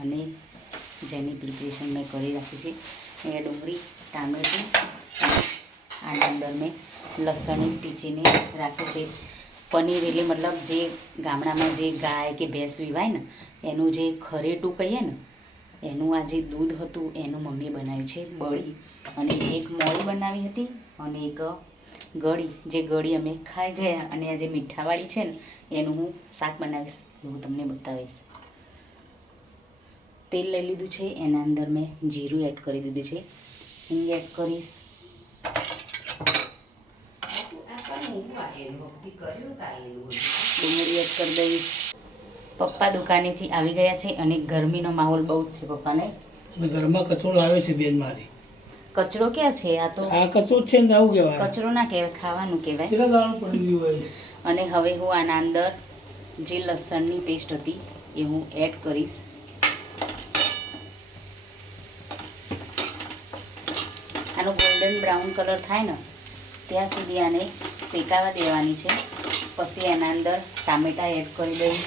અને જેની પ્રિપરેશન મેં કરી રાખી છે. એ ડુંગળી, ટામેટું, આની અંદર મેં લસણ ટીચીને રાખી છે. પનીર એટલે મતલબ જે ગામડામાં જે ગાય કે ભેંસ વિવાય ને એનું જે ખરેટું કહીએ ને એનું આ જે દૂધ હતું એનું મમ્મીએ બનાવ્યું છે બળી. અને એક મોળી બનાવી હતી અને એક ગળી, જે ગળી અમે ખાઈ ગયા. અને આ જે મીઠાવાળી છે ને એનું હું શાક બનાવીશ, એવું તમને બતાવીશ. તેલ લઈ લીધું છે, એના અંદર મેં જીરું એડ કરી દીધું છે, હિંગ એડ કરીશ. ડુંગળી એડ કરી દઈશ. પપ્પા દુકાનેથી આવી ગયા છે અને ગરમીનો માહોલ બહુ જ છે પપ્પાને. ઘરમાં કચરો આવે છે બેન મારી. કચરો ક્યાં છે? આ તો આ કચરો છે ને, આવું કહેવાય. કચરો ના કહેવાય, ખાવાનું કહેવાય. કેટલા દાણું પડી ગયું હોય. અને હવે હું આના અંદર જે લસણની પેસ્ટ હતી એ હું એડ કરીશ. આનો ગોલ્ડન બ્રાઉન કલર થાય ને ત્યાં સુધી આને શેકાવા દેવાની છે. પછી એના અંદર ટામેટાં એડ કરી દઈશ.